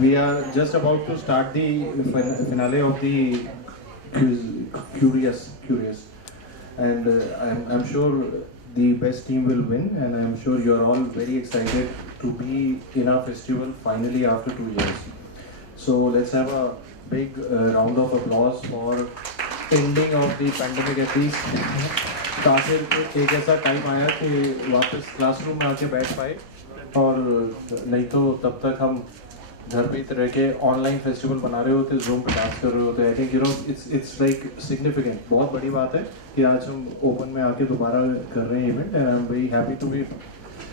We are just about to start the finale of the Curious, and I'm sure the best team will win, and I'm sure you're all very excited to be in our festival finally after 2 years. So let's have a big round of applause for ending of the pandemic at least. काफिर एक ऐसा time आया कि वापस classroom में आके बैठ पाए और नहीं तो तब तक हम घर पे रह के ऑनलाइन फेस्टिवल बना रहे होते, जूम पे डांस कर रहे होते। I think it's like significant, बहुत बड़ी बात है कि आज हम ओपन में आके दोबारा कर रहे हैं event, and I am very happy to be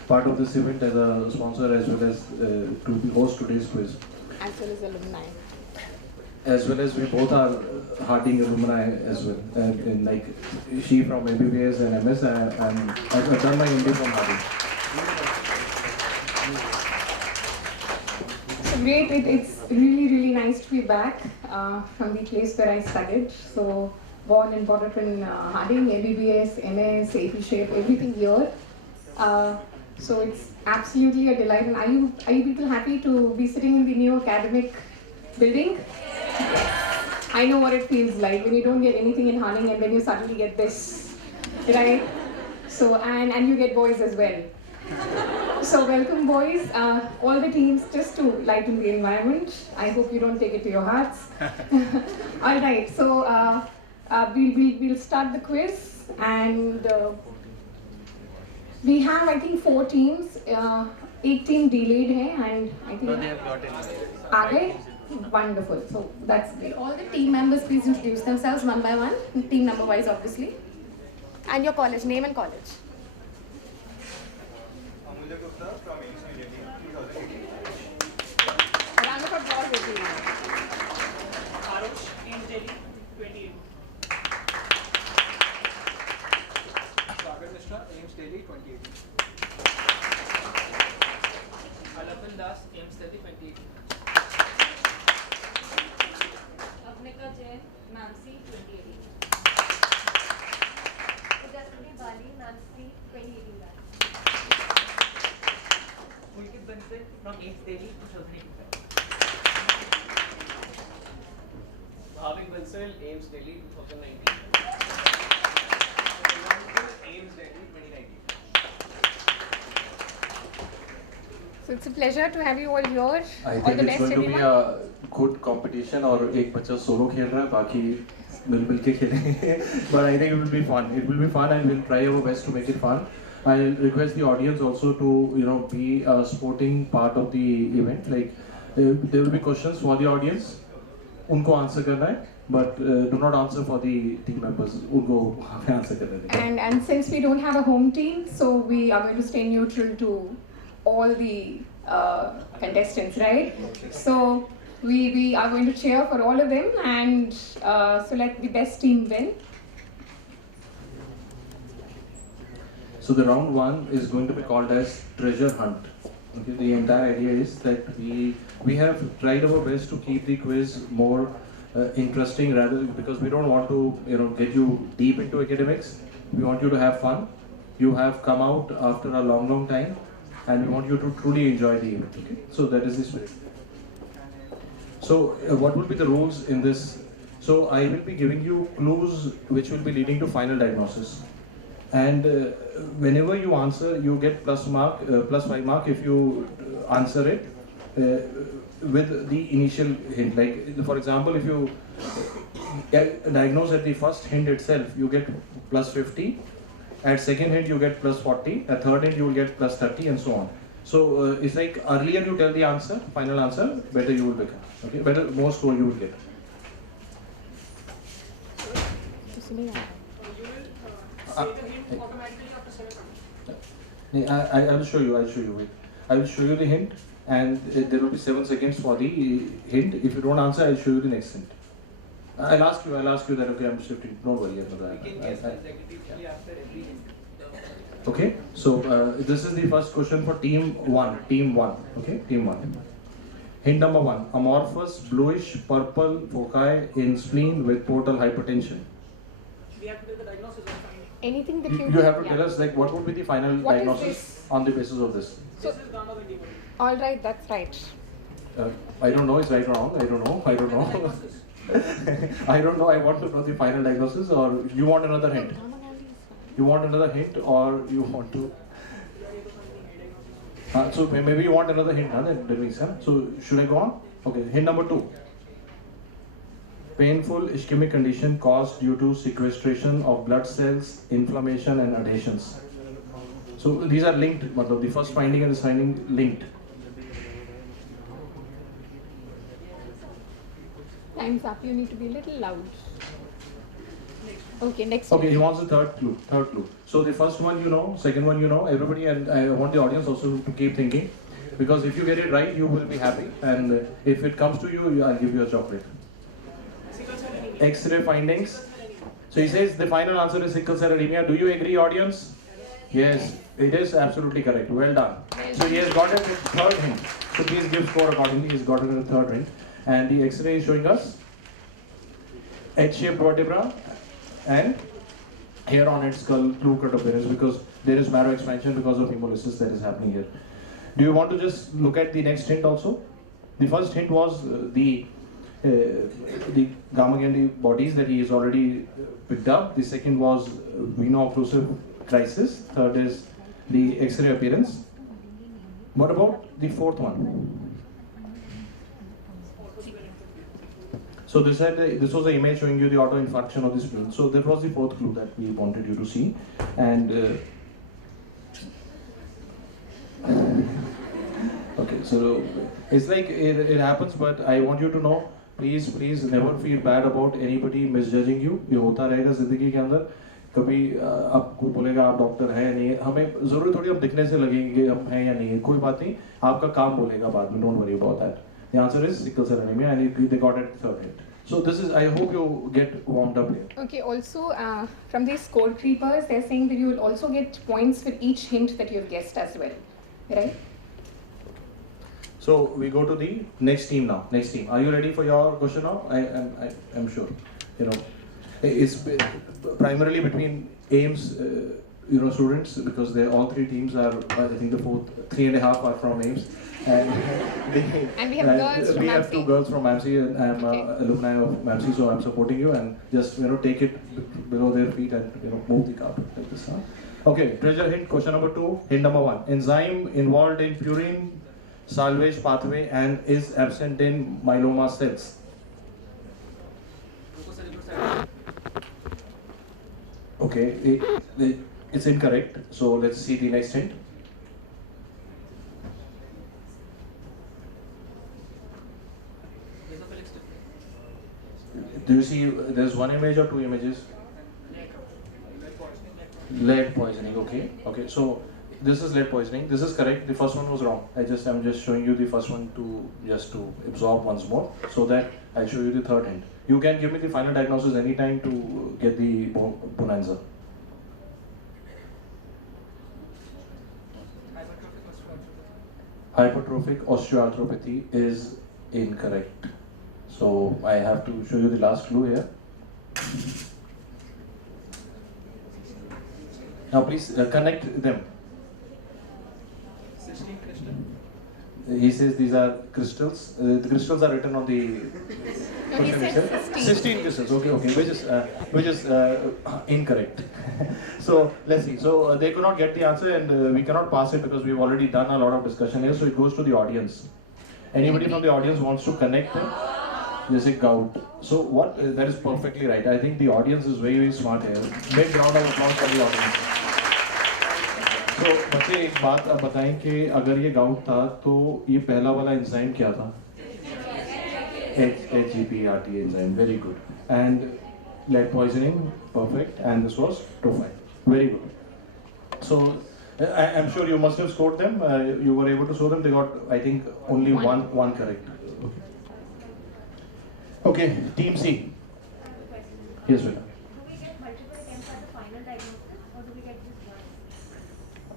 part of this event as a sponsor as well as to host today's quiz. As well as alumni. As well as we both are Harding alumni as well. And like she from MBBS and MS, I've done my MD from Harding. So great, it's really nice to be back from the place where I studied. So born and brought up in Harding, MBBS, MS, AP Shape, everything here. So it's absolutely a delight. And are you people happy to be sitting in the new academic building? I know what it feels like when you don't get anything in Harding and then you suddenly get this, right? So and you get boys as well. So welcome boys, all the teams, just to lighten the environment. I hope you don't take it to your hearts. All right, so we'll start the quiz, and we have I think 4 teams. 8 team delayed hai, and I think they have got it. Are they? Wonderful. So that's great. All the team members please introduce themselves one by one, team number wise obviously. And your college, name and college. Amulya Gupta from English Medium Team 2018. A round of applause everyone. Arush, Ames Delhi, 28. Sagar Mishra, Ames Delhi 2018. Alapin Das, Ames Delhi, 28. Avnika Jain, Nancy, 2018. Pujaswini Bali, Nancy, 2018 batch. Pulkit Bansal from Ames Delhi, 2018. Bhavik Bansal, Ames Delhi 2019. Ames Delhi 2019. So it's a pleasure to have you all here. I All think the it's best going to be everyone. a good competition और एक बच्चा solo खेल रहा है, बाकी मिल के खेलेंगे. But I think it will be fun. It will be fun, and we'll try our best to make it fun. I'll request the audience also to be a sporting part of the event. Like there will be questions for the audience. उनको answer करना है, but do not answer for the team members. उनको हमें answer करना है. And since we don't have a home team, so we are going to stay neutral to all the contestants, right? So we are going to cheer for all of them, and so let the best team win. So the round 1 is going to be called as treasure hunt. Okay, the entire idea is that we have tried our best to keep the quiz more interesting, rather because we don't want to get you deep into academics. We want you to have fun. You have come out after a long time, and we want you to truly enjoy the event. Okay, so that is the spirit. So what will be the rules in this? So I will be giving you clues which will be leading to final diagnosis. And whenever you answer, you get plus 5 mark if you answer it with the initial hint. Like for example, if you diagnose at the first hint itself, you get plus 50. At second hint, you get plus 40. At third hint, you will get plus 30, and so on. So it's like earlier you tell the answer, final answer, better you will become. Okay, better, more score you will get. You will say the hint automatically after 7 seconds. I will show you. Wait. I will show you the hint, and there will be 7 seconds for the hint. If you don't answer, I'll show you the next hint. I'll ask you that. Okay, I'm shifting. Don't worry. We can guess consecutively after every hint. Okay. So this is the first question for team 1. Okay, team 1. Hint number 1: amorphous bluish purple foci in spleen with portal hypertension. We have to do the diagnosis of finding. Anything that You have to tell us like what would be the final What is diagnosis this? on the basis of this. This is gamma 21. All right, that's right. I don't know. It's right or wrong. I don't know. I don't know. I don't know. I want to know the final diagnosis, or you want another hint? You want another hint, or you want to? So maybe you want another hint, huh? That makes sense. So should I go on? Okay. Hint number 2. Painful ischemic condition caused due to sequestration of blood cells, inflammation, and adhesions. So these are linked. The first finding and this finding linked. Time's up. You need to be a little loud. Okay, next. Okay, he wants the third clue. Third clue. So the first one you know, second one you know. Everybody, and I want the audience also to keep thinking, because if you get it right, you will be happy, and if it comes to you, I'll give you a chocolate. X-ray findings. So he says the final answer is sickle cell anemia. Do you agree, audience? Yes, it is absolutely correct. Well done. So he has got it in third hint. So please give score accordingly. He's got it in the third hint, and the X-ray is showing us H-shaped vertebra and here on its skull blue cut appearance, because there is marrow expansion because of hemolysis that is happening here. Do you want to just look at the next hint also? The first hint was the gamma gamma bodies that he has already picked up. The second was veno-occlusive crisis. Third is the X-ray appearance. What about the fourth one? So this was the image showing you the auto-infarction of the spleen. So that was the fourth clue that we wanted you to see. And okay, so it's like it happens, but I want you to know, please never feel bad about anybody misjudging you. ये होता रहेगा जिंदगी के अंदर. कभी आपको बोलेगा आप डॉक्टर हैं या नहीं, हमें जरूरी थोड़ी अब दिखने से लगेंगे हम हैं या नहीं है, कोई बात नहीं, आपका काम बोलेगा बाद में. Don't worry about that. The answer is sickle cell anemia, and they got it third hit. So this is, I hope you get warmed up here. Okay, also from these score creepers, they're saying that you will also get points for each hint that you've guessed as well, right? So we go to the next team now. Next team. Are you ready for your question now? I'm sure. You know, it's primarily between AIMS, students, because they all three teams are. I think the fourth 3.5 are from AIMS, and And we have girls from we have MAMSI. 2 girls from MAMSI, and I'm alumni of MAMSI, so I'm supporting you, and just take it below their feet and move the carpet like this. Huh? Okay, treasure hint. Question number 2. Hint number 1. Enzyme involved in purine salvage pathway and is absent in myeloma cells. Okay, it's incorrect. So let's see the next hint. Do you see there's one image or 2 images? Lead poisoning. Okay. So this is lead poisoning. This is correct. The first one was wrong. I'm just showing you the first one to absorb once more, so that I show you the third hint. You can give me the final diagnosis anytime to get the bonanza. Hypertrophic osteoarthropathy is incorrect. So I have to show you the last clue here. Now please connect them. 16 crystal. He says these are crystals. The crystals are written on the No, he question said itself. 16. 16 crystals. Okay. Which is incorrect. So let's see. So they could not get the answer, and we cannot pass it because we've already done a lot of discussion here. So it goes to the audience. Anybody from the audience wants to connect them? There's a gout. So what? That is perfectly right. I think the audience is very, very smart here. Big round of applause for the audience. तो बच्चे एक बात आप बताएं कि अगर ये gout था तो ये पहला वाला एंजाइम क्या था? HGPRT enzyme. Very good. And lead poisoning, perfect. And this was tophi. Very good. So I'm sure you must have scored them. You were able to score them. They got, I think, only one correct. Okay, Team C. Yes, Vina. Do we get multiple attempts at the final diagnosis, or do we get just one?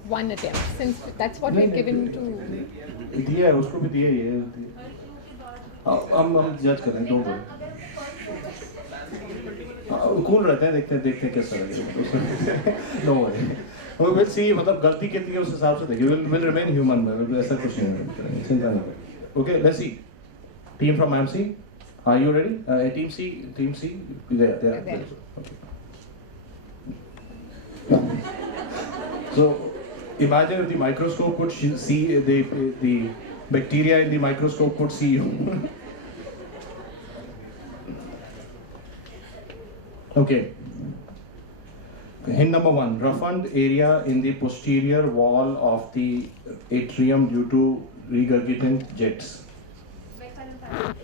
One attempt, since that's what we've given to. दिया है उसको भी दिया ही है. हम जज कर रहे हैं. Don't worry. कूल रहते हैं, देखते हैं कैसा लगेगा. Don't worry. We'll see. मतलब गलती कितनी है उस हिसाब से देखिए. We'll remain human. ऐसा कुछ नहीं है. चिंता नहीं. Okay, let's see. Team from MC, are you ready? Team C, there. There. Okay. So imagine if the microscope could see the bacteria in the microscope could see you. Okay. Hint number 1, roughened area in the posterior wall of the atrium due to regurgitant jets. McCollum Patch.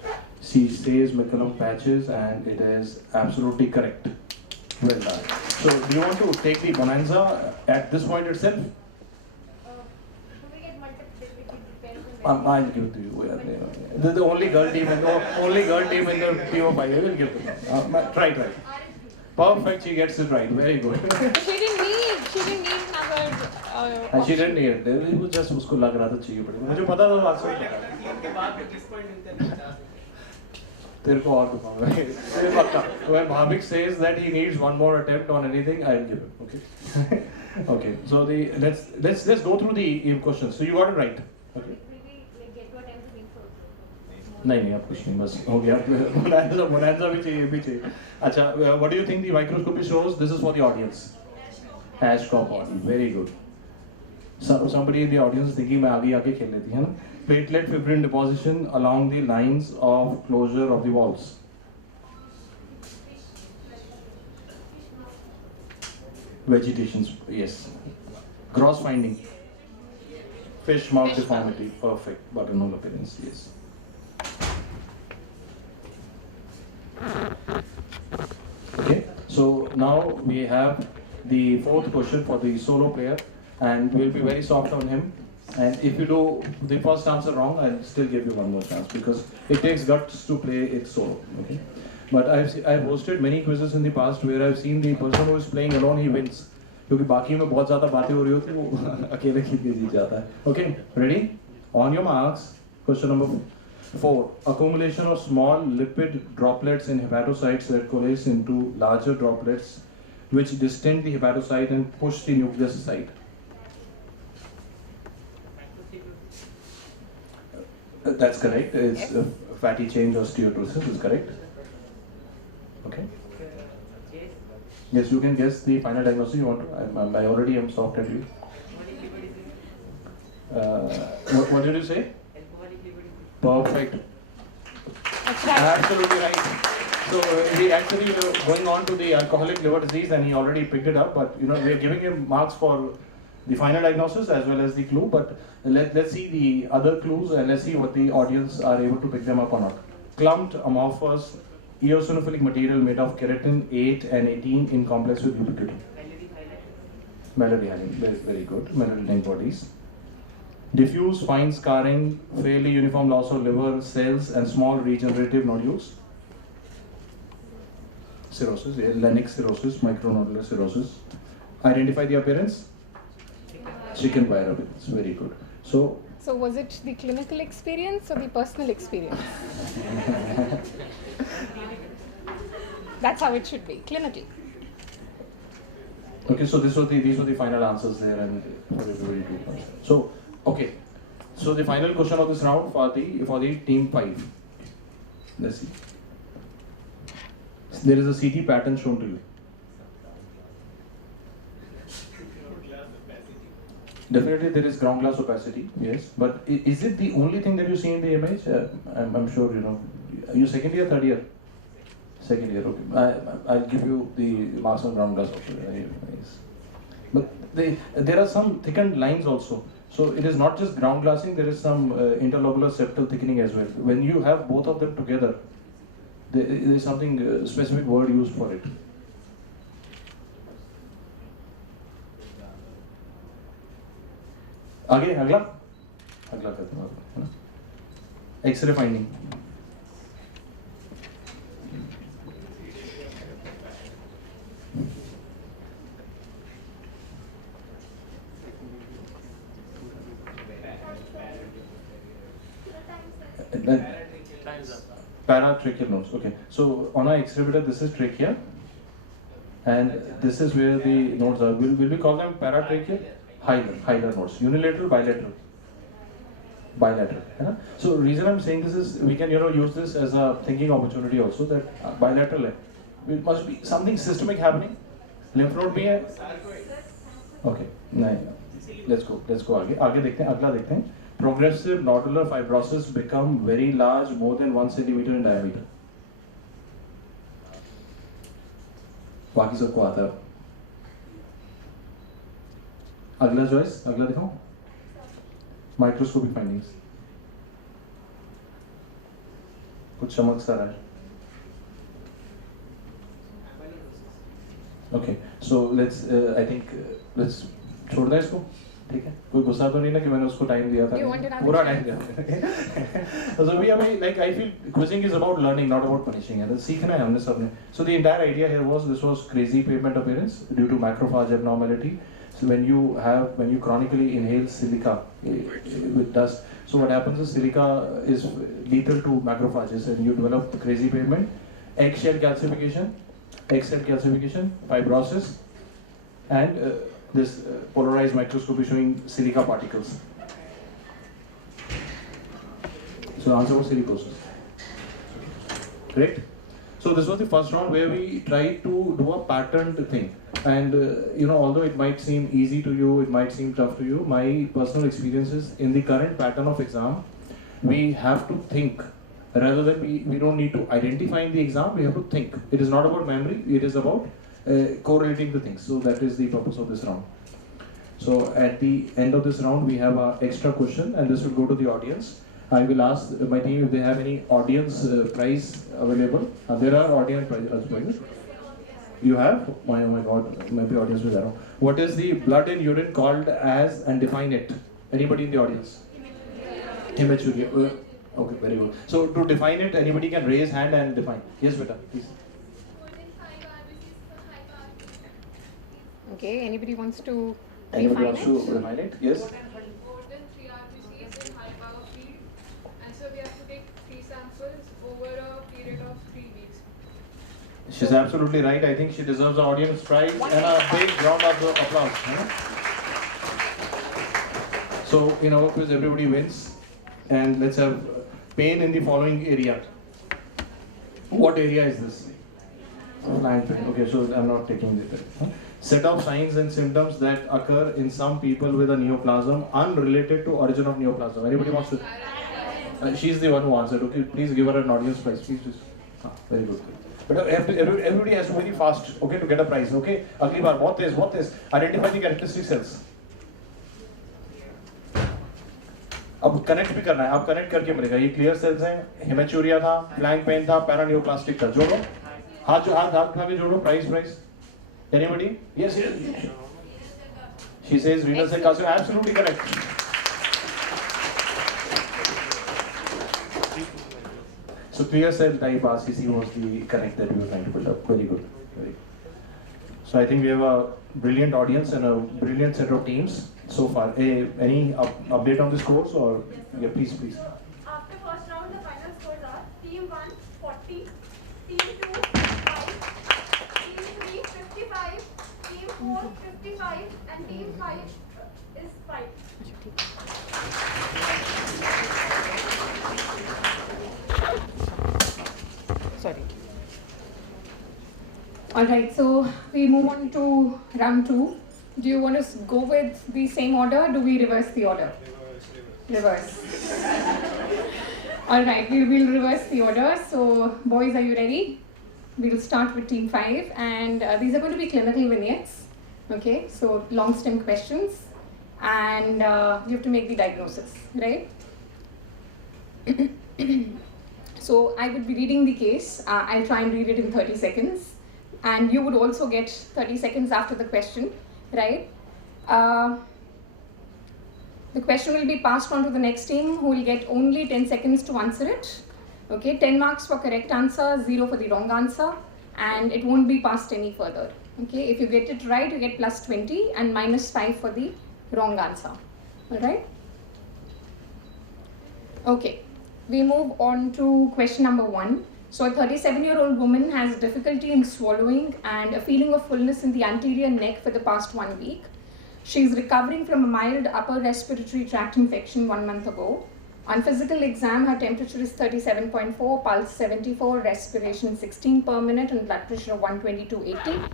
She says McCollum patches, and it is absolutely correct. Well done. So, do you want to take the bonanza at this point itself? Do we get multiple? It depends on I'll give it to you. The only girl team in the team of 5. I will give it. Try. Perfect. She gets it right. Very good. She didn't need another. And she didn't need it. It was just उसको लग रहा था चाहिए पड़ेगा. मुझे पता था बात सुन. के बाद 20 पॉइंट मिलते हैं 50. तेरे को और दुखाऊंगा. तेरे पक्का. When Bhavik says that he needs one more attempt on anything, I'll give him. Okay. Okay. So let's go through the questions. So you got it right. Okay. Will we get to attempt to win first? नहीं अब कुछ नहीं बस हो गया. Bonanza भी चाहिए. अच्छा, what do you think the microscopy shows? This is for the audience. Ashcroft body. Very good. Somebody in the audience is thinking मैं आगे खेल लेती है ना. Platelet fibrin deposition along the lines of closure of the walls. Vegetations, yes. Gross finding. Fish mouth deformity, perfect. Buttonhole appearance, yes. Okay, so now we have the 4th question for the solo player, and we'll be very soft on him. And if you do the first answer wrong, I'll still give you one more chance because it takes guts to play it solo. Okay, but I've hosted many quizzes in the past where I've seen the person who is playing alone, he wins. क्योंकि बाकी में बहुत ज़्यादा बातें हो रही होती हैं वो अकेले खेल के जीत जाता है. Okay, ready? On your marks. Question number 4. Accumulation of small lipid droplets in hepatocytes that coalesce into larger droplets which distend the hepatocyte and push the nucleus aside. That's correct. It's fatty chain osteotrosis is correct. Okay. Yes, you can guess the final diagnosis you want to. I already am soft at you. What did you say? Perfect. Absolutely right. So he actually going on to the alcoholic liver disease, and he already picked it up. But we are giving him marks for the final diagnosis as well as the clue. But let's see the other clues and let's see what the audience are able to pick them up or not. Clumped amorphous eosinophilic material made of keratin 8 and 18 in complex with ubiquitin. Mallory very, very good. Mallory bodies. Diffuse fine scarring, fairly uniform loss of liver cells and small regenerative nodules. Cirrhosis, Lennox cirrhosis, micronodular cirrhosis. Identify the appearance. Chicken wire appearance. Very good. So was it the clinical experience or the personal experience? That's how it should be, clinical. okay, so these were the final answers there, and for everybody to answer. So okay, so the final question of this round for the team 5. Let's see. There is a CT pattern shown to you. Definitely there is ground glass opacity, yes. But is it the only thing that you see in the image? I'm sure you know. Are you second year, third year? Second year, okay. I'll give you the marks on ground glass also. Yes. But there are some thickened lines also. So it is not just ground glassing, there is some interlobular septal thickening as well. When you have both of them together, there is something specific word used for it. आगे अगला करते हैं. X-ray finding. Paratracheal nodes. Okay. So on our X-ray beta, this is trachea, and this is where the nodes are. Will we call them paratracheal? Hilar nodes. Unilateral, bilateral. bilateral. है ना? So reason I'm saying this is we can use this as a thinking opportunity also that bilateral है. It must be something systemic happening. Lymph node भी है. Okay, नहीं. Let's go आगे देखते हैं. अगला देखते हैं. Progressive nodular fibrosis become very large, more than 1 centimeter in diameter. बाकी सबको आता है. अगला चॉइस, अगला दिखाऊं. Microscopic findings. कुछ चमक सा रहा है. Okay, so let's छोड़ दें इसको. ठीक है. कोई गुस्सा तो नहीं ना कि मैंने उसको टाइम दिया था. You want another पूरा time? टाइम दिया. So we are like I feel quizzing is about learning, not about punishing. है. सीखना है हमने सबने. So the entire idea here was this was crazy pavement appearance due to macrophage abnormality. So when you chronically inhale silica with dust, so what happens is silica is lethal to macrophages and you develop crazy pavement, eggshell calcification, fibrosis, and this polarized microscopy showing silica particles. So the answer was silicosis. Correct? So this was the first round where we tried to do a patterned thing. And although it might seem easy to you, it might seem tough to you, my personal experience is in the current pattern of exam, we have to think rather than we don't need to identify in the exam, we have to think. It is not about memory, it is about correlating the things. So that is the purpose of this round. So at the end of this round, we have an extra question and this will go to the audience. I will ask my team if they have any audience prize available. There are audience prizes. You have? Oh my God, maybe audience will know. What is the blood in urine called as and define it? Anybody in the audience? Hematuria. Okay, very good. So to define it, anybody can raise hand and define. Yes, beta, please. Okay, anybody wants to Anybody define wants it? to define it? Yes. More than 3 RBCs in high power field, and so we have to take 3 samples over a period of 3 weeks. She's absolutely right. I think she deserves the audience prize and a big round of applause. है ना? So in our quiz, everybody wins, and let's have pain in the following area. What area is this? Flank pain. Okay, so I'm not taking this. Set of signs and symptoms that occur in some people with a neoplasm unrelated to origin of neoplasm. Anybody wants to? She's the one who answered. Okay, please give her an audience prize. Please just. Very good. But everybody has to be very fast. Okay, to get a prize. Okay. अगली बार बहुत तेज. Identify the characteristic cells. अब connect भी करना है. आप connect करके मिलेगा. ये क्लियर सेल्स हैं. हेमेचूरिया था, फ्लैंक पेन था, पैरानियोप्लास्टिक था. जोड़ो. हाथ उठा के जोड़ो. Price. Anybody? Yes. She says renal cell carcinoma. Absolutely correct. So clear cell type RCC was the correct that we were trying to build up. Very good. Very good. So I think we have a brilliant audience and a brilliant set of teams so far. Any update on the scores or yeah, please. After first round, the final scores are Team 1 40, Team 2 5, Team 3 55, Team 4 55, and Team 5 is 5. Sorry. Alright, so we move on to round 2. Do you want to go with the same order or do we reverse the order? Reverse. Alright, we will reverse the order. So, boys, are you ready? We'll start with Team 5 and these are going to be clinical vignettes. Okay, so long stem questions and you have to make the diagnosis, right? So, I would be reading the case. I'll try and read it in 30 seconds. And you would also get 30 seconds after the question, right? The question will be passed on to the next team who will get only 10 seconds to answer it. Okay, 10 marks for correct answer, 0 for the wrong answer, and it won't be passed any further. Okay, if you get it right, you get plus 20 and minus 5 for the wrong answer. Alright? Okay, we move on to question number 1. So a 37-year-old woman has difficulty in swallowing and a feeling of fullness in the anterior neck for the past 1 week. She is recovering from a mild upper respiratory tract infection 1 month ago. On physical exam, her temperature is 37.4, pulse 74, respiration 16 per minute, and blood pressure 120/80.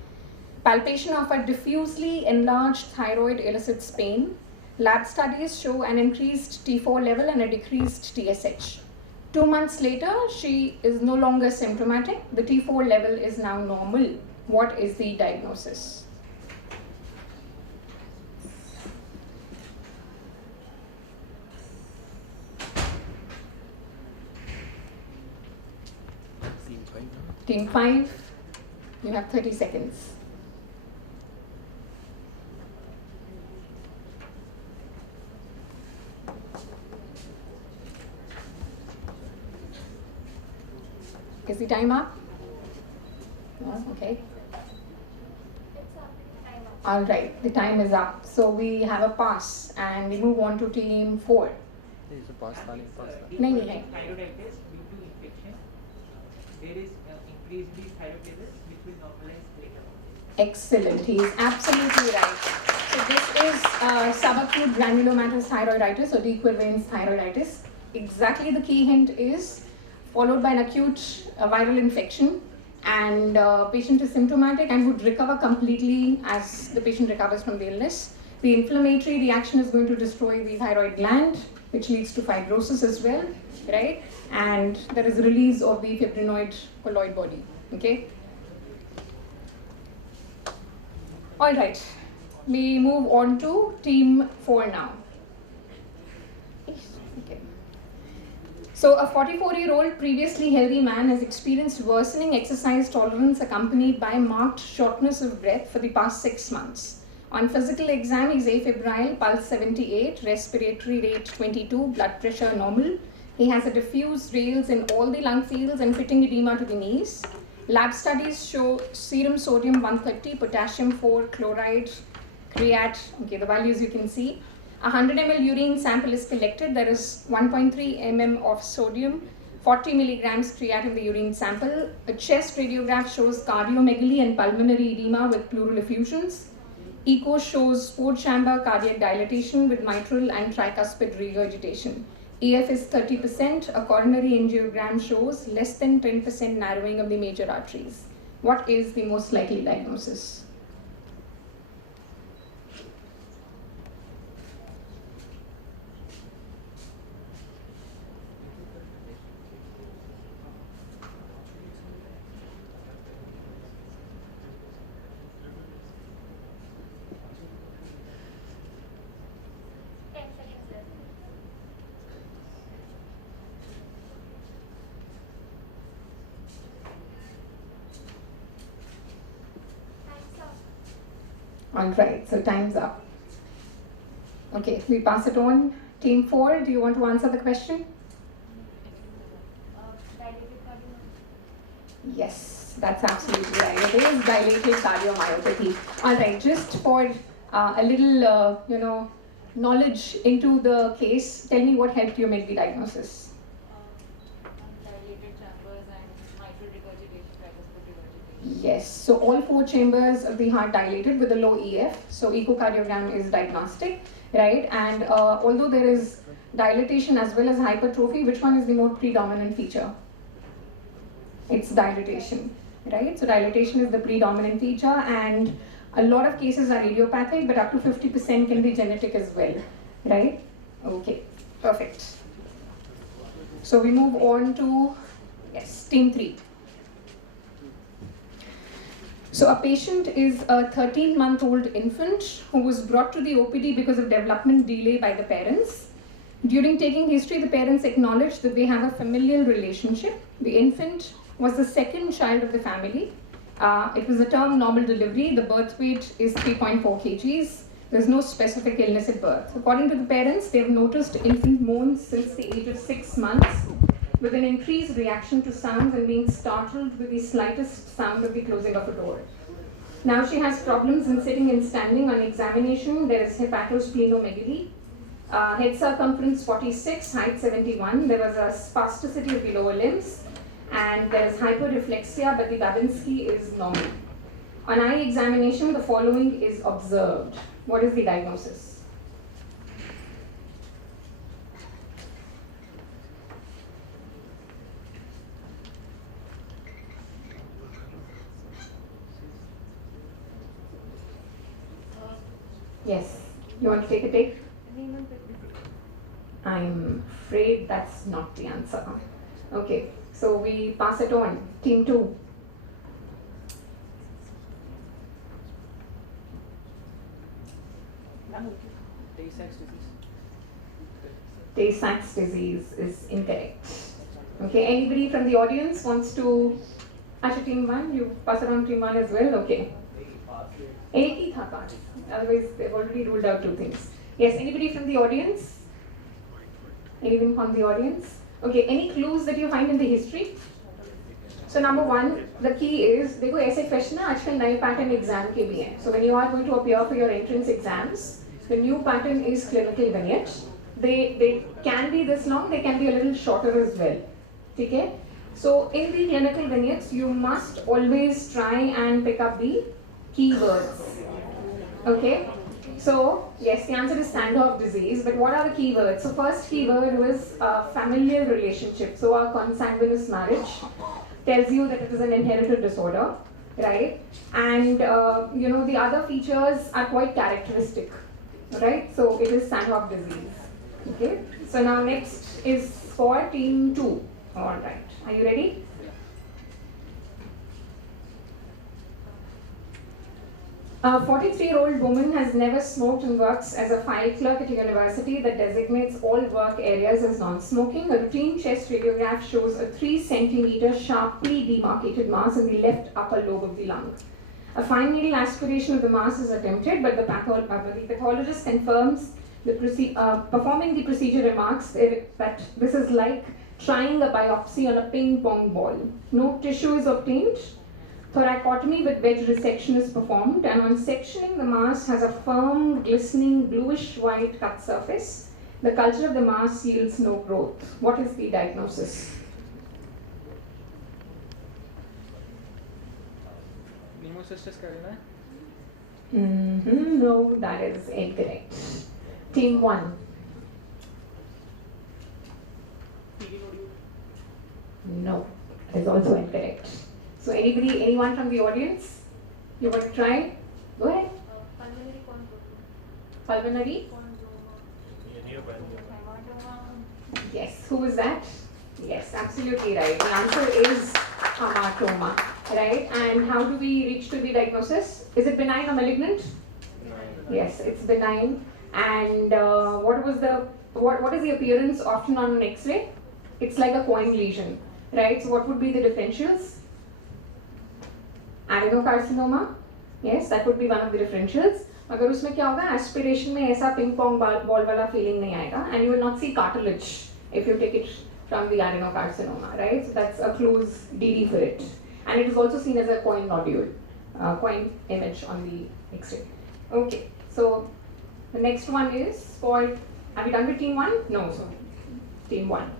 Palpation of a diffusely enlarged thyroid elicits pain. Lab studies show an increased T4 level and a decreased TSH. 2 months later, she is no longer symptomatic. The T4 level is now normal. What is the diagnosis? Team 5, you have 30 seconds. Is the time up? No? Okay. All right, the time is up. So we have a pass and we move on to team 4. नहीं है. Thyroiditis due to infection. There is increased thyroiditis which will normalize later. Excellent, he is absolutely right. So this is subacute granulomatous thyroiditis or deeper veins thyroiditis. Exactly the key hint is followed by an acute viral infection, and patient is symptomatic and would recover completely as the patient recovers from the illness. The inflammatory reaction is going to destroy the thyroid gland, which leads to fibrosis as well, right? And there is release of the fibrinoid colloid body, okay? All right, we move on to team 4 now. Okay. So a 44-year-old previously healthy man has experienced worsening exercise tolerance accompanied by marked shortness of breath for the past 6 months. On physical exam, he's afebrile, pulse 78, respiratory rate 22, blood pressure normal. He has a diffuse rales in all the lung fields and pitting edema to the knees. Lab studies show serum sodium 130, potassium 4, chloride, creat, okay, the values you can see. 100 ml urine sample is collected. There is 1.3 mm of sodium, 40 milligrams creat in the urine sample. A chest radiograph shows cardiomegaly and pulmonary edema with pleural effusions. Echo shows port chamber cardiac dilatation with mitral and tricuspid regurgitation. EF is 30%. A coronary angiogram shows less than 10% narrowing of the major arteries. What is the most likely diagnosis? All right, so time's up. Okay, we pass it on. Team 4, do you want to answer the question? Yes, that's absolutely right. It is dilated cardiomyopathy. All right, just for a little, knowledge into the case, tell me what helped you make the diagnosis. Dilated chambers and mitral regurgitation, tricuspid regurgitation. Yes, so all 4 chambers of the heart dilated with a low EF, so echocardiogram is diagnostic, right? And although there is dilatation as well as hypertrophy, which one is the more predominant feature? It's dilatation, right? So dilatation is the predominant feature, and a lot of cases are idiopathic, but up to 50% can be genetic as well, right? Okay, perfect. So we move on to, yes, team 3. So a patient is a 13-month-old infant who was brought to the OPD because of development delay by the parents. During taking history, the parents acknowledged that they have a familial relationship. The infant was the second child of the family. It was a term normal delivery. The birth weight is 3.4 kgs. There's no specific illness at birth. According to the parents, they've noticed infant moans since the age of 6 months, with an increased reaction to sounds and being startled with the slightest sound of the closing of a door. Now she has problems in sitting and standing. On examination, there is hepatosplenomegaly, head circumference 46, height 71. There was a spasticity of the lower limbs, and there is hyperreflexia, but the Babinski is normal. On eye examination, the following is observed. What is the diagnosis? Yes. You want to take a take? I'm afraid that's not the answer. Okay, so we pass it on. Team 2. Tay-Sachs disease. Tay-Sachs disease is incorrect. Okay, anybody from the audience wants to Asha team 1? You pass it on team 1 as well? Okay. एक ही था पास. Otherwise, they've already ruled out 2 things. Yes, anybody from the audience? Anyone from the audience? Okay, any clues that you find in the history? So number 1, the key is, देखो ऐसे question ना आजकल नए pattern exam के भी हैं. So when you are going to appear for your entrance exams, the new pattern is clinical vignette. They can be this long, they can be a little shorter as well. Okay? So in the clinical vignettes, you must always try and pick up the keywords. Okay? So yes, the answer is Sandhoff disease, but what are the keywords? So first keyword was familial relationship. So a consanguineous marriage tells you that it is an inherited disorder, right? And you know, the other features are quite characteristic, right? So it is Sandhoff disease. Okay? So now next is for team 2. All right. Are you ready? A 43-year-old woman has never smoked and works as a file clerk at a university that designates all work areas as non-smoking. A routine chest radiograph shows a 3 centimeter sharply demarcated mass in the left upper lobe of the lung. A fine needle aspiration of the mass is attempted, but the pathologist confirms performing the procedure remarks that this is like trying a biopsy on a ping pong ball. No tissue is obtained. Thoracotomy with wedge resection is performed, and on sectioning, the mass has a firm, glistening, bluish-white cut surface. The culture of the mass yields no growth. What is the diagnosis? Pneumocystis carinii. No, that is incorrect. Team 1. No, that is also incorrect. So anyone from the audience? You want to try? Go ahead. Pulmonary chondroma. Pulmonary? Yes, who is that? Yes, absolutely right. The answer is hematoma, right? And how do we reach to the diagnosis? Is it benign or malignant? Yes, it's benign. And what is the appearance often on an X-ray? It's like a coin lesion, right? So what would be the differentials? Adenocarcinoma, yes, that would be one of the differentials. अगर उसमें क्या होगा, aspiration में ऐसा ping pong ball वाला feeling नहीं आएगा, and you will not see cartilage if you take it from the adenocarcinoma, right? So that's a close DD for it, and it is also seen as a coin nodule, coin image on the X-ray. Okay, so the next one is for. Have you done with team 1? No, so team 1.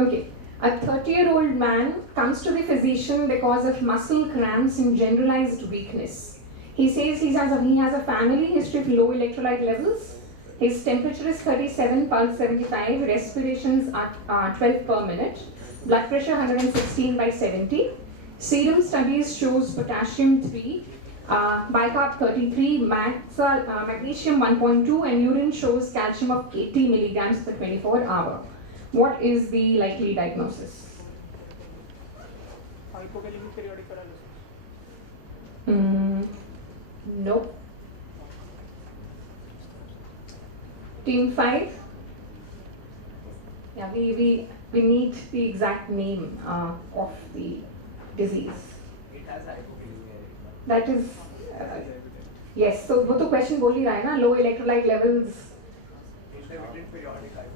Okay. A 30-year-old man comes to the physician because of muscle cramps and generalized weakness. He says he has a family history of low electrolyte levels. His temperature is 37, pulse 75, respirations are 12 per minute, blood pressure 116/70. Serum studies shows potassium 3, bicarb 33, magnesium 1.2, and urine shows calcium of 80 milligrams per 24 hour. What is the likely diagnosis? Hypokalemic periodic paralysis. Nope. Team 5. Yeah, we need the exact name of the disease. It has hypokalemia. That is, yes. So वो तो question बोल ही रहा है ना, low electrolyte levels. Intermittent periodic hypokalemia.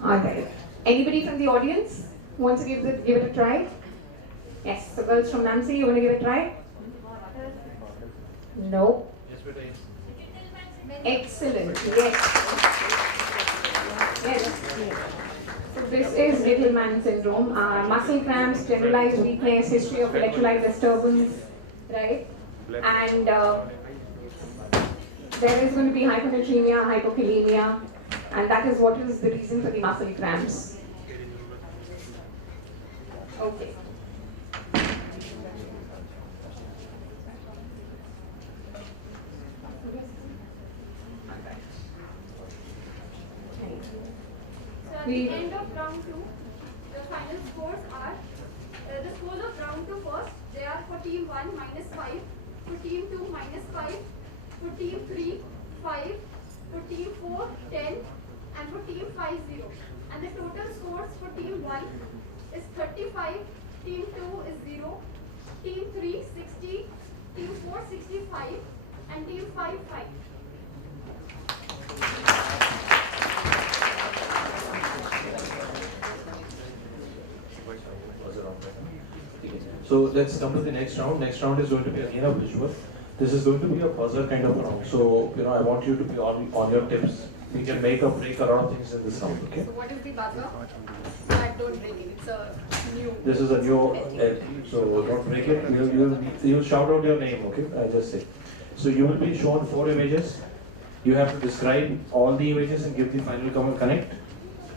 Alright. Anybody from the audience wants to give it a try? Yes. So girls from Nancy, you want to give it a try? No. Excellent. Yes. Yes. So this is Riddleman syndrome. Muscle cramps, generalized weakness, history of electrolyte disturbance, right? And there is going to be hyponatremia, hypokalemia, and that is what is the reason for the muscle cramps. Okay. So at the end of round 2, the final scores are the scores of round 2 first. They are for team 1 -5, for team 2 -5, for team 3 5, for team 4 10, and for team 5 0. And the total scores for team 1 is 35, team 2 is 0, team 3 60, team 4 65, and team 5 5. So let's come to the next round. Next round is going to be again a visual. This is going to be a buzzer kind of round. So I want you to be on your tips. We can make or break a lot of things in this round. Okay. So what is the buzzer? I don't break it. It's a new. This is a new so don't break it. You shout out your name. Okay. I just say. So you will be shown 4 images. You have to describe all the images and give the final common connect.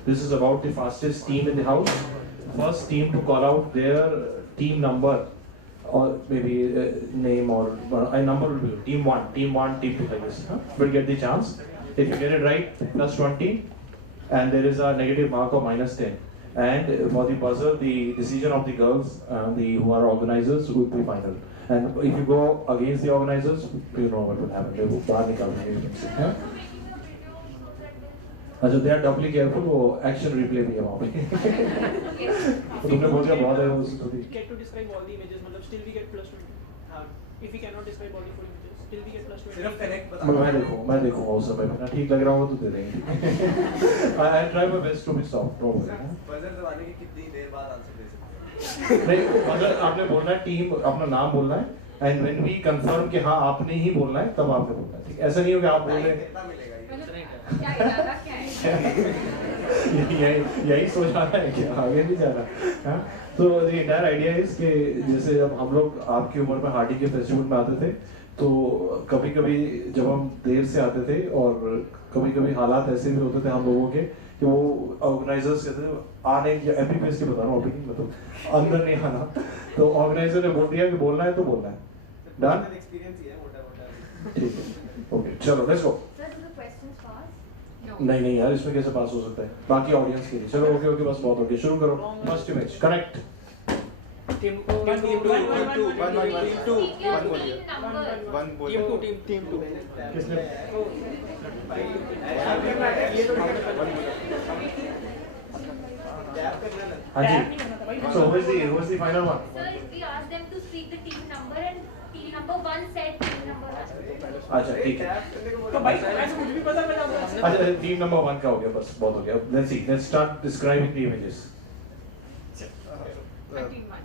This is about the fastest team in the house. First team to call out their team number or maybe name or a number will be team 1, team 2 like this. Will get the chance. If you get it right, plus 20, and there is a negative mark of minus 10. And for the buzzer, the decision of the girls, who are organizers, will be final. And if you go against the organizers, you know what will happen. They will बाहर निकाल देंगे. अच्छा, they are doubly careful. वो action replay भी है वहाँ पे. तुमने बोल दिया बहुत है वो थोड़ी. Get to describe all the images, मतलब still we get plus 20. If we cannot describe all the 4 images, still we get plus 20. सिर्फ connect बता. मैं देखूँगा उस समय पे ना ठीक लग रहा होगा तो दे देंगे. I try my best to be soft. Buzzer दबाने की कितनी देर बाद आंसर दे सकते हैं? नहीं, अगर आपने बोलना है टीम अपना नाम बोलना है एंड व्हेन वी कंफर्म कि हाँ आपने ही बोलना है तब आपने बोलना है. ठीक, ऐसा नहीं हो कि आप बोल रहे हैं. कितना मिलेगा ये? क्या इरादा क्या है? यही सोच रहा है कि आगे नहीं जाना. हाँ, तो द एंटायर आइडिया इज कि जैसे जब हम लोग आपकी उम्र में हार्डी के फेस्टिवल में आते थे तो कभी कभी जब हम देर से आते थे और कभी कभी हालात ऐसे भी होते थे हम लोगों के कि वो ऑर्गेनाइजर्स कहते थे आने एमपीपीएस की बता रहा हूँ अभी नहीं मतलब अंदर नहीं आना. तो ऑर्गेनाइजर ने बोल दिया कि बोलना है तो बोलना है. डन. एक्सपीरियंस ही है मोटा. ठीक है. ओके चलो let's go. Sir, do the questions fast? No. नहीं यार इसमें कैसे पास हो सकता है बाकी ऑडियंस के लिए. चलो ओके बस बहुत हो गया. शुरू करो. First image connect. Team Team 2, 1 Keep your बोलिए. team numbers. 1 बोलिए. Team 2. किसने हाँ जी. So who is the final one? Sir, we asked them to speak the team number and team number 1 said team number 1. अच्छा ठीक है. तो भाई ऐसे कुछ भी पता लगा. अच्छा टीम नंबर 1 का हो गया बस बहुत हो गया. Let's start describing the images. 13-1.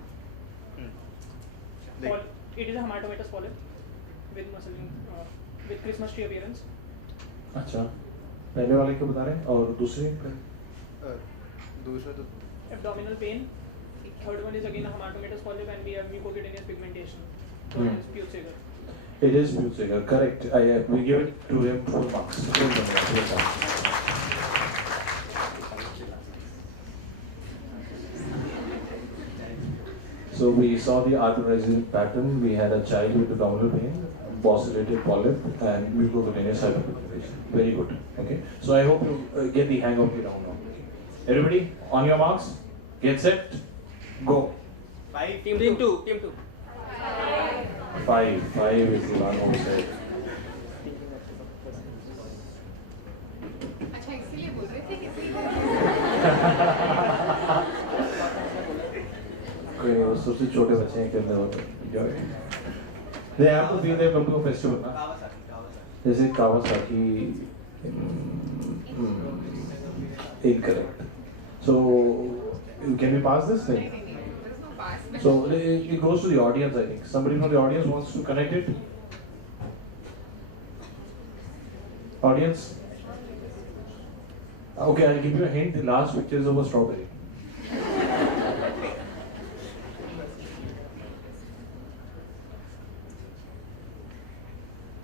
It is a hematomatous polyp with muscling, with Christmas tree appearance. अच्छा पहले वाले को बता रहे हैं और दूसरे दूसरा तो Abdominal pain. Third one is again a hematomatous polyp and we have mucocutaneous pigmentation. So it is Peutziger. It is Peutziger, correct. We give it to him 4 marks. So we saw the arterizing pattern. We had a child with abdominal pain, bossulated polyp, and mucocutaneous hyperpigmentation. Very good. Okay. So I hope you get the hang of the round now. Everybody, on your marks, get set, go. 5 Team 2. 5 is the one who said. अच्छा इसीलिए बोल रहे थे किसी कोई सबसे छोटे बच्चे हैं खेलने वाले. They have to be there come to a festival. जैसे Kawasaki. Incorrect. So can we pass this thing? there's no pass. So it goes to the audience, I think. Somebody from the audience wants to connect it. Audience? Okay, I'll give you a hint. The last picture is of a strawberry.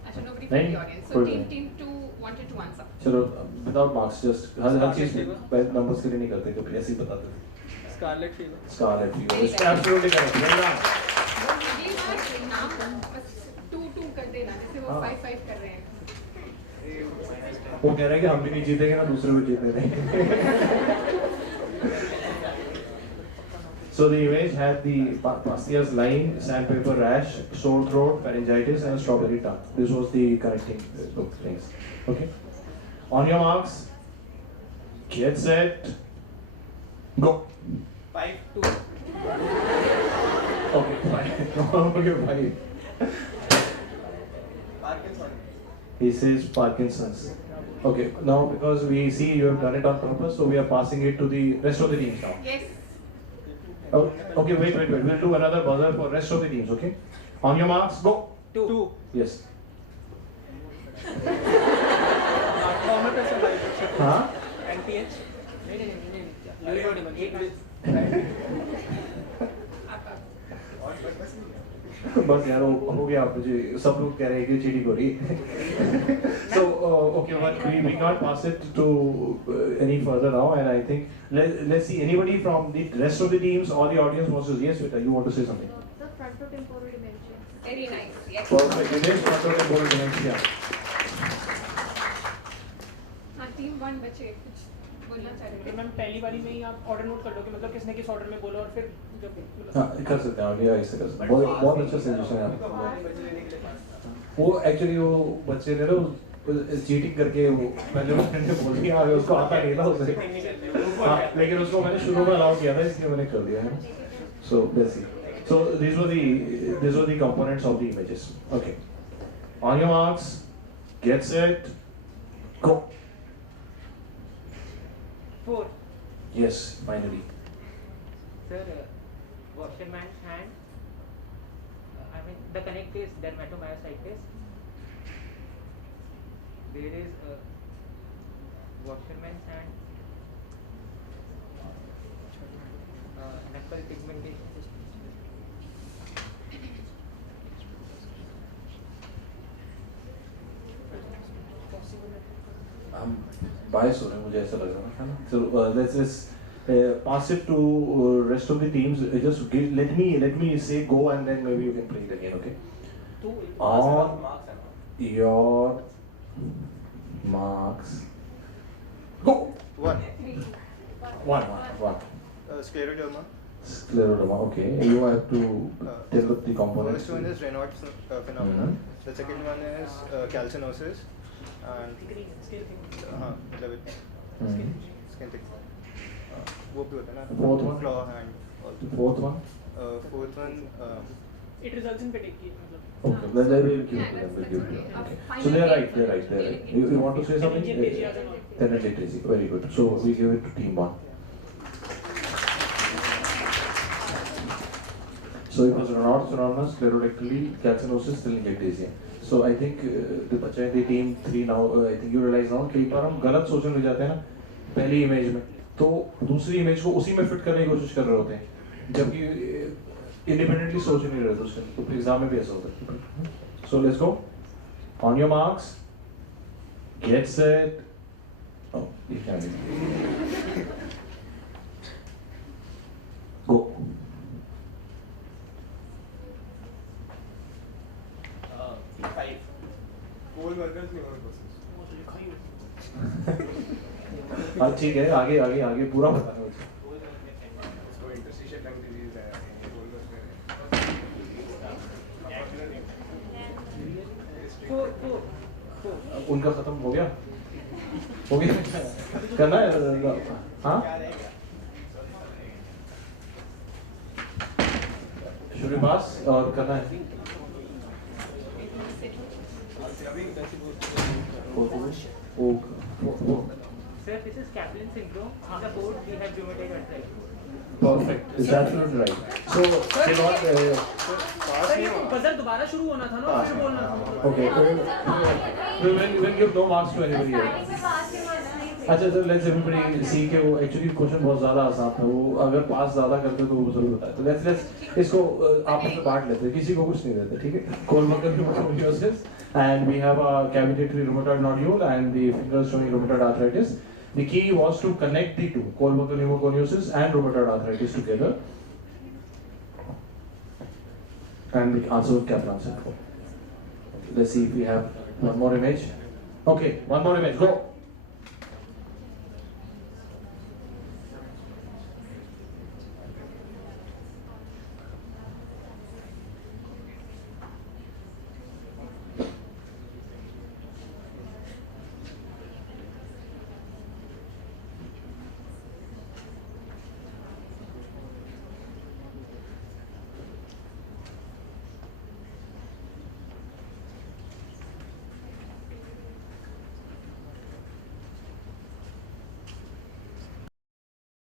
अच्छा nobody from Nine? the audience. So Full team 2 wanted to answer. चलो without marks, just हर चीज numbers के लिए नहीं करते, कभी ऐसे ही बताते थे. Scarlet fever. Scarlet fever. It's absolutely correct. Well done. ये बात नाम बस 2-2 कर देना जैसे वो हाँ। 5-5 कर रहे हैं. वो कह रहे हैं कि हम भी नहीं जीतेंगे ना दूसरे को जीतने देंगे. So the image had the Bastia's line, sandpaper rash, sore throat, pharyngitis, and strawberry tongue. This was the correcting things. Okay. On your marks, get set, go. 5-2. Okay, fine. Okay, fine. Parkinson. He says Parkinson's. Okay, now because we see you have done it on purpose, so we are passing it to the rest of the teams now. Yes. Oh, okay, wait. We'll do another buzzer for rest of the teams, okay? On your marks, go. 2. Yes. Former person हाँ? NPH. बस यार हो गया मुझे सब लोग कह रहे हैं कि चीटिंग हो रही है. So okay, but we can't pass it to any further now, and I think let's see anybody from the rest of the teams or the audience wants to. Yes, Vita, you want to say something? The frontotemporal dementia. Very nice. Yes. Perfect. Dinesh, frontotemporal dementia. हाँ team 1 बचे कुछ बोलना चाह रहे तो थे. Ma'am पहली वाली में ही आप ऑर्डर नोट कर लो कि मतलब किसने किस ऑर्डर में बोला और फिर जब हाँ कर सकते हैं आगे ऐसे कर सकते हैं. बहुत अच्छा सजेशन है आपका. वो एक्चुअली वो बच्चे ने ना चीटिंग करके वो पहले मैंने बोल दिया आगे उसको आता नहीं था उसे. हाँ लेकिन उसको मैंने शुरू में अलाउ किया था इसलिए मैंने कर दिया है. So basically, so these were the components of the images. Okay. On your marks, get set, go. 4. Yes, finally. Sir, washerman's hand. I mean, the connect is dermatomyositis. There is a washerman's hand. Knuckle pigmentation. हम बायस हो रहे हैं मुझे ऐसा लग रहा है ना. So let's pass it to rest of the teams. Just let me say go and then maybe you can play it again. Okay. 2. On your marks, go. 1. One. Scleroderma. Scleroderma. Okay. You have to tell the components. First one is Raynaud's phenomenon. The second one is calcinosis. And हाँ मतलब skin thick. वो भी होता है ना. Fourth one? Claw hand. Also. Fourth one. Fourth one. It results in fatigue की मतलब. Okay. Then I will give it to them. We'll give it to them. Okay. So they are right. You want to say something? Telangiectasia. Very good. So we give it to team 1. So it was Raynaud's phenomenon, sclerodactyly, calcinosis, telangiectasia. So I think the बच्चे हैं the team 3 now. I think you realize now कई बार हम गलत सोचने लग जाते हैं ना पहली इमेज में, तो दूसरी इमेज को उसी में फिट करने की कोशिश कर रहे होते हैं, जबकि इंडिपेंडेंटली सोच नहीं रहे थे उसके. तो एग्जाम में भी ऐसा होता है. So let's go. On your marks, get set. Oh, you can. Go. 5. Coal workers liver process. हाँ ठीक है, आगे पूरा बताना मुझे. इसको interstitial lung disease है. coal worker है. 4. उनका खत्म हो गया करना है. हाँ शुरू पास और करना है. Sir, this is Kaplan syndrome. In the code, we have rheumatoid arthritis. Perfect. Is absolutely right. So they not. Sir ये बजर दोबारा शुरू होना था ना फिर बोलना था. Okay. We will give no marks to anybody else. अच्छा तो let's everybody see कि वो actually क्वेश्चन बहुत ज़्यादा आसान था. वो अगर पास ज़्यादा करते तो वो जरूर बताए. तो let's इसको आपस में बांट लेते हैं, किसी को कुछ नहीं देते, ठीक है. Kohlberger rheumatomyositis, and we have a cavitatory rheumatoid nodule and the fingers showing rheumatoid arthritis. The key was to connect the two, Kohlberger pneumoconiosis and rheumatoid arthritis together. And the answer was Kaplan syndrome. Let's see if we have one more image. Okay, one more image, go.